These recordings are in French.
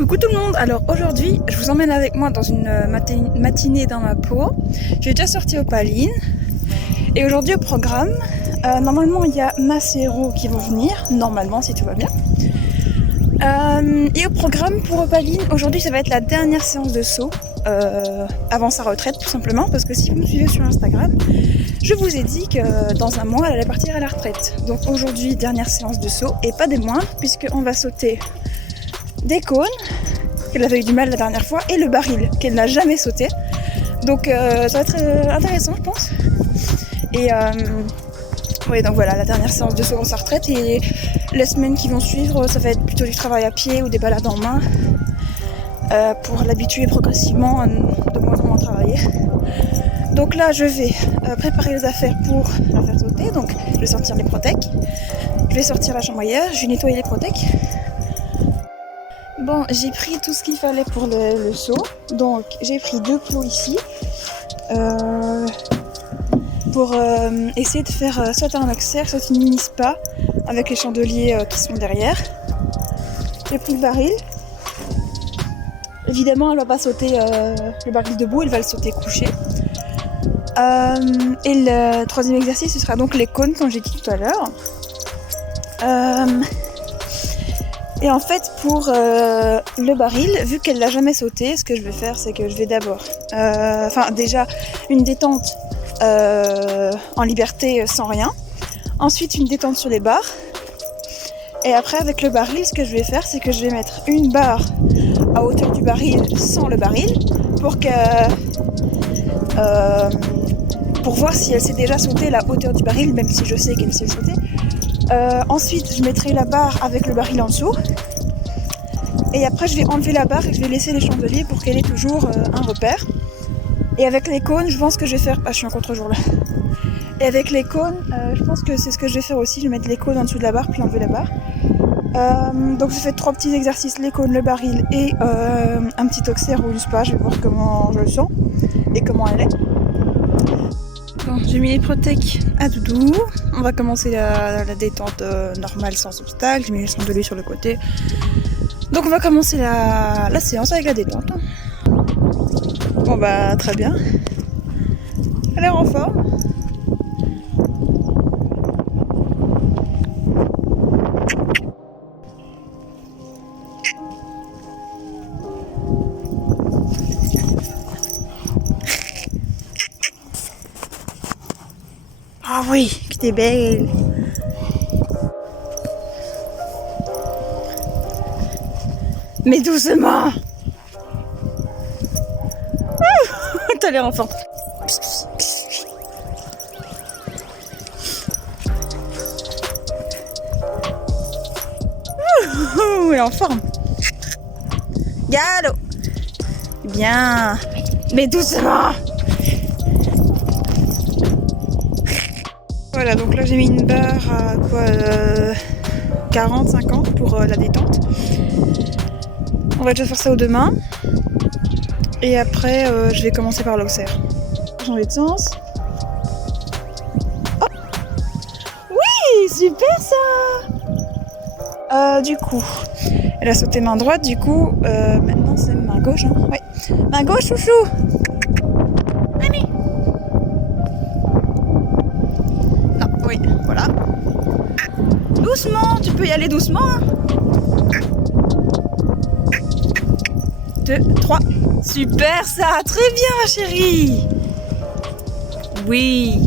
Coucou tout le monde. Alors aujourd'hui je vous emmène avec moi dans une matinée dans ma peau. Je vais déjà sortir Opaline. Et aujourd'hui au programme, normalement il y a Mas et Hero qui vont venir, normalement si tout va bien. Et au programme pour Opaline, aujourd'hui ça va être la dernière séance de saut avant sa retraite tout simplement, parce que si vous me suivez sur Instagram, je vous ai dit que dans un mois elle allait partir à la retraite. Donc aujourd'hui dernière séance de saut et pas des moindres, puisqu'on va sauter des cônes qu'elle avait eu du mal la dernière fois et le baril qu'elle n'a jamais sauté. Donc ça va être intéressant je pense. Et oui, donc voilà, la dernière séance de saut avant sa retraite, et les semaines qui vont suivre ça va être plutôt du travail à pied ou des balades en main pour l'habituer progressivement à de moins en moins travailler. Donc là je vais préparer les affaires pour la faire sauter. Donc je vais sortir les protèques, je vais sortir la chambre ailleurs, je vais nettoyer les protèques. Bon, j'ai pris tout ce qu'il fallait pour le saut. Donc j'ai pris 2 plots ici pour essayer de faire soit un auxerre, soit une mini spa avec les chandeliers qui sont derrière. J'ai pris le baril. Évidemment elle va pas sauter le baril debout, elle va le sauter couché. Et le troisième exercice ce sera donc les cônes comme j'ai dit tout à l'heure. Et en fait pour le baril, vu qu'elle l'a jamais sauté, ce que je vais faire c'est que je vais d'abord déjà une détente en liberté sans rien, ensuite une détente sur les barres, et après avec le baril ce que je vais faire c'est que je vais mettre une barre à hauteur du baril sans le baril pour voir si elle s'est déjà sautée la hauteur du baril, même si je sais qu'elle s'est sautée. Ensuite je mettrai la barre avec le baril en dessous, et après je vais enlever la barre et je vais laisser les chandeliers pour qu'elle ait toujours un repère. Et avec les cônes je pense que je vais faire... Ah, je suis en contre-jour là. Et avec les cônes je pense que c'est ce que je vais faire aussi, je vais mettre les cônes en dessous de la barre puis enlever la barre. Donc je fais 3 petits exercices, les cônes, le baril et un petit auxerre ou une spa. Je vais voir comment je le sens et comment elle est. Bon, j'ai mis les protèques à doudou. On va commencer la détente normale sans obstacle. J'ai mis les chandeliers sur le côté. Donc on va commencer la séance avec la détente. Bon bah très bien. Elle a l'air en forme. Ah oui, que t'es belle. Mais doucement. T'as l'air enfant. Elle est en forme. Galop. Bien. Mais doucement. Voilà, donc là j'ai mis une barre à quoi 40-50 pour la détente. On va déjà faire ça aux 2 mains. Et après je vais commencer par l'auxerre. Changer de sens. Oh oui, super ça. Du coup, elle a sauté main droite, du coup maintenant c'est main gauche. Hein. Ouais. Main gauche, chouchou. Allez. Non, oui, voilà. Doucement, tu peux y aller doucement. Hein. 2, 3. Super ça, très bien ma chérie. Oui.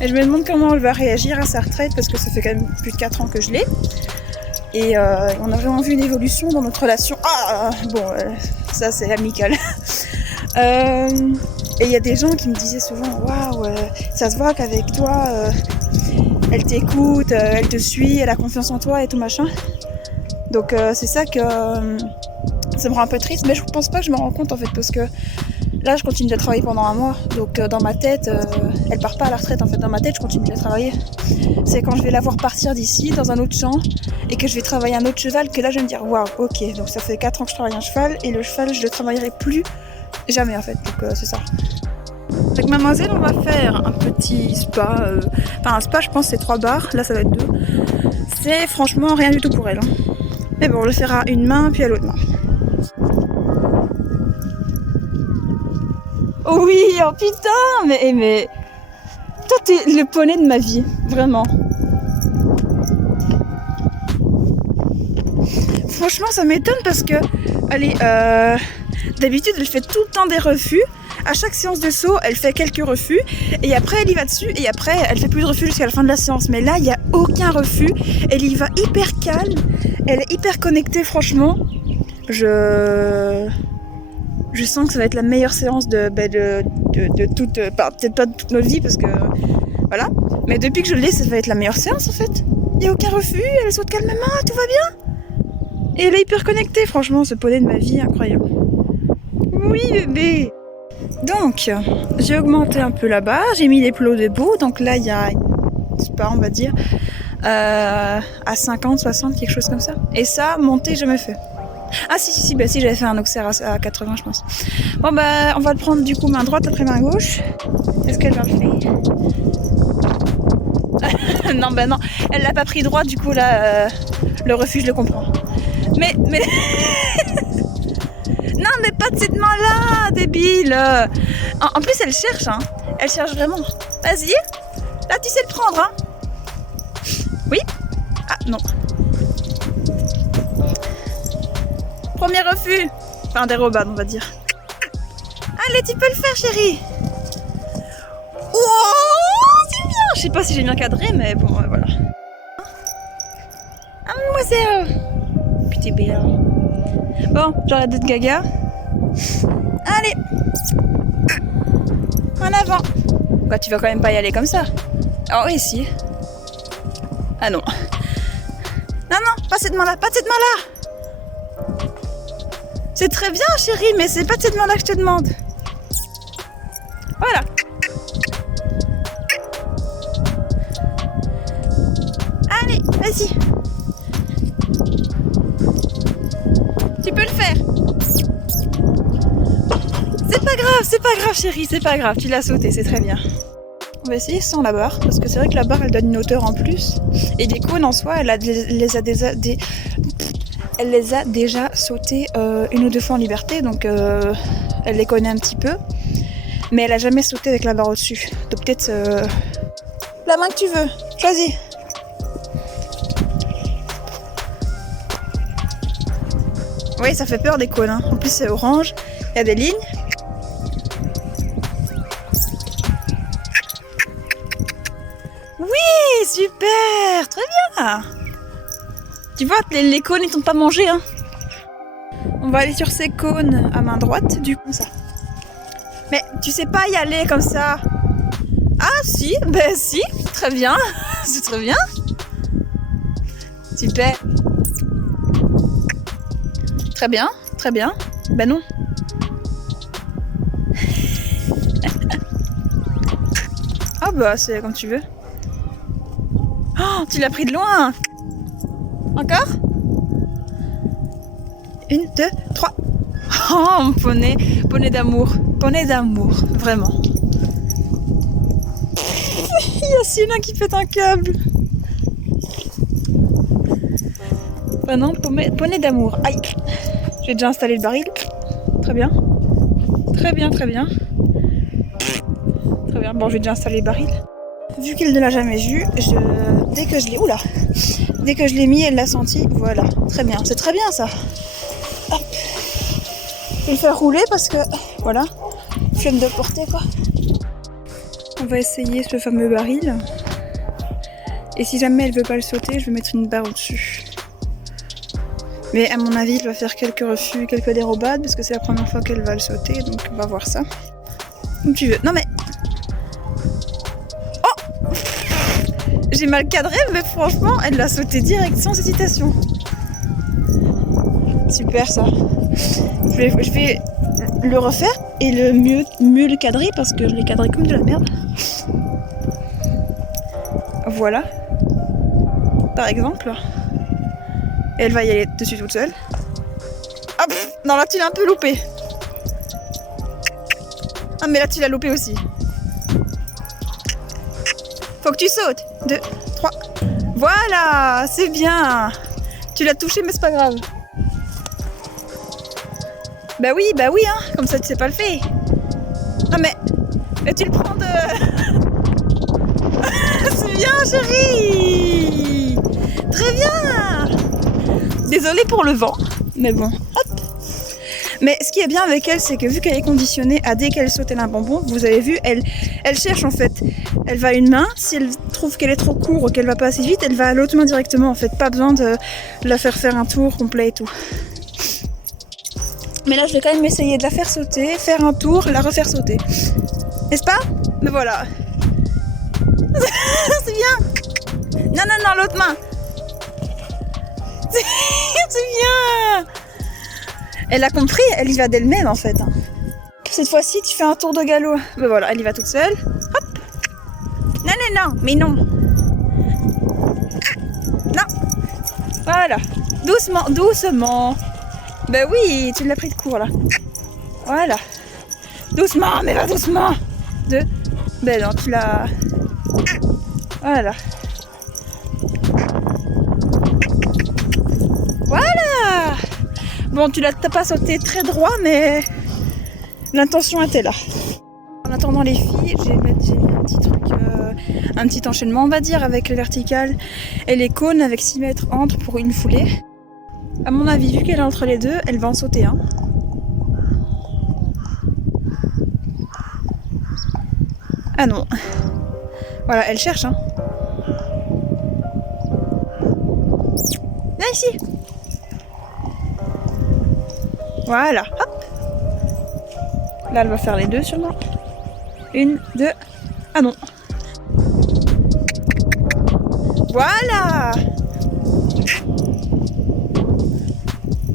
Et je me demande comment elle va réagir à sa retraite, parce que ça fait quand même plus de 4 ans que je l'ai. Et on a vraiment vu une évolution dans notre relation. Ah bon, ça c'est amical. Et il y a des gens qui me disaient souvent waouh, ça se voit qu'avec toi elle t'écoute, elle te suit, elle a confiance en toi et tout machin. Donc c'est ça que ça me rend un peu triste, mais je pense pas que je me rends compte en fait, parce que là je continue à travailler pendant un mois, donc dans ma tête elle part pas à la retraite en fait, dans ma tête je continue à travailler. C'est quand je vais la voir partir d'ici dans un autre champ et que je vais travailler un autre cheval que là je vais me dire waouh, ok, donc ça fait 4 ans que je travaille un cheval, et le cheval je le travaillerai plus jamais en fait, donc c'est ça. Avec mademoiselle on va faire un petit spa, un spa je pense c'est 3 barres, là ça va être 2. C'est franchement rien du tout pour elle. Hein. Mais bon, on le fera à une main puis à l'autre main. Oh oui, oh putain, mais... Toi, t'es le poney de ma vie, vraiment. Franchement, ça m'étonne parce que, allez, d'habitude, elle fait tout le temps des refus. À chaque séance de saut, elle fait quelques refus. Et après, elle y va dessus. Et après, elle fait plus de refus jusqu'à la fin de la séance. Mais là, il n'y a aucun refus. Elle y va hyper calme. Elle est hyper connectée, franchement. Je sens que ça va être la meilleure séance de toute... peut-être pas de toute notre vie parce que... Voilà. Mais depuis que je l'ai, ça va être la meilleure séance, en fait. Il n'y a aucun refus. Elle saute calmement. Tout va bien. Et elle est hyper connectée, franchement, ce poney de ma vie, incroyable. Oui, bébé. Donc, j'ai augmenté un peu là-bas, j'ai mis les plots debout, donc là, il y a, je sais pas, on va dire, à 50, 60, quelque chose comme ça. Et ça, monter, jamais fait. Ah si, bah si, j'avais fait un auxerre à 80, je pense. Bon, bah, on va le prendre du coup main droite après main gauche. Est-ce qu'elle va le faire? Non, bah non, elle l'a pas pris droit, du coup, là, le refus, je le comprends. Mais... non, mais pas de cette main-là, débile. En plus, elle cherche, hein. Elle cherche vraiment. Vas-y. Là, tu sais le prendre, hein. Oui. Ah, non. Premier refus. Enfin, dérobade, on va dire. Allez, tu peux le faire, chérie. Oh, c'est bien. Je sais pas si j'ai bien cadré, mais bon, voilà. Ah, mademoiselle. Putain, belle. Bon, j'arrête d'être gaga. Allez. En avant. Quoi, tu vas quand même pas y aller comme ça? Oh oui, si. Ah non. Non, non, pas cette main-là, pas de cette main-là. C'est très bien, chérie, mais c'est pas de cette main-là que je te demande. Voilà. Allez, vas-y. Tu peux le faire. C'est pas grave chérie, c'est pas grave, tu l'as sauté, c'est très bien. On va essayer sans la barre, parce que c'est vrai que la barre elle donne une hauteur en plus. Et les cônes en soi, elle les a déjà sautés une ou deux fois en liberté, donc elle les connaît un petit peu. Mais elle a jamais sauté avec la barre au-dessus. Donc peut-être la main que tu veux, choisis. Oui, ça fait peur des cônes, hein. En plus c'est orange, il y a des lignes. Oui, super, très bien. Tu vois, les cônes ils t'ont pas mangé, hein. On va aller sur ces cônes à main droite, du coup ça. Mais tu sais pas y aller comme ça. Ah si, ben si, très bien, c'est très bien. Super. Très bien, très bien. Ben non. Ah bah c'est comme tu veux. Oh, tu l'as pris de loin. Encore? 1, 2, 3. Oh, poney d'amour. Poney d'amour, vraiment. Il y a Sina qui pète un câble. Bah non, poney d'amour. Aïe. J'ai déjà installé le baril. Très bien. Très bien, très bien. Très bien. Bon, j'ai déjà installé le baril. Vu qu'elle ne l'a jamais vu, dès que je l'ai... Oula. Dès que je l'ai mis, elle l'a senti. Voilà. Très bien. C'est très bien, ça. Hop. Je vais le faire rouler parce que... Voilà. Flemme de porter, quoi. On va essayer ce fameux baril. Et si jamais elle veut pas le sauter, je vais mettre une barre au-dessus. Mais à mon avis, elle va faire quelques refus, quelques dérobades, parce que c'est la première fois qu'elle va le sauter, donc on va voir ça. Comme tu veux. Non mais... Oh, j'ai mal cadré, mais franchement, elle l'a sauté direct, sans hésitation. Super ça. Je vais le refaire et mieux le cadrer, parce que je l'ai cadré comme de la merde. Voilà. Par exemple. Et elle va y aller dessus toute seule. Hop! Non, là tu l'as un peu loupé. Ah, mais là tu l'as loupé aussi. Faut que tu sautes. 2, 3. Voilà! C'est bien! Tu l'as touché, mais c'est pas grave. Bah oui, hein! Comme ça tu sais pas le faire. Ah mais tu le prends de... C'est bien chérie. Très bien. Désolée pour le vent, mais bon, hop. Mais ce qui est bien avec elle, c'est que vu qu'elle est conditionnée à dès qu'elle saute, elle a un bonbon, vous avez vu, elle cherche en fait. Elle va à une main, si elle trouve qu'elle est trop courte ou qu'elle va pas assez vite, elle va à l'autre main directement en fait. Pas besoin de la faire un tour complet et tout. Mais là, je vais quand même essayer de la faire sauter, faire un tour, la refaire sauter. N'est-ce pas? Mais voilà. C'est bien. Non, non, non, l'autre main. C'est bien. Elle a compris, elle y va d'elle-même en fait. Cette fois-ci, tu fais un tour de galop. Ben voilà, elle y va toute seule. Hop. Non, non, non, mais non. Non. Voilà. Doucement, doucement. Ben oui, tu l'as pris de court là. Voilà. Doucement, mais va doucement. Ben non, tu l'as... Voilà. Voilà. Bon, t'as pas sauté très droit, mais l'intention était là. En attendant les filles, j'ai mis un petit truc, un petit enchaînement, on va dire, avec le vertical et les cônes avec 6 mètres entre pour une foulée. À mon avis, vu qu'elle est entre les deux, elle va en sauter un. Ah non. Voilà, elle cherche, hein. Viens ici. Voilà, hop. Là, elle va faire les deux sûrement. 1, 2. Ah non. Voilà.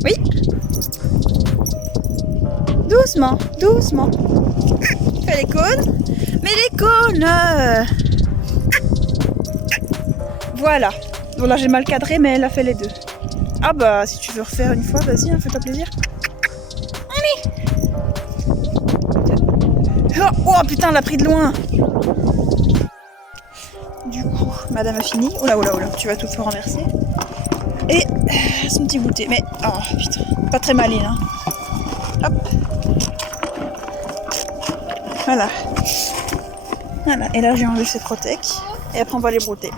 Oui. Doucement, doucement. Fais les cônes. Mais les cônes. Voilà. Bon là j'ai mal cadré, mais elle a fait les deux. Ah bah si tu veux refaire une fois, vas-y, hein, fais-toi plaisir. Allez. Oh putain, elle l'a pris de loin. Du coup, madame a fini. Oh là, tu vas tout faire renverser. Et son petit goûter. Mais, oh putain, pas très malin. Hein. Hop. Voilà. Voilà, et là j'ai enlevé cette protec. Et après on va les brouter.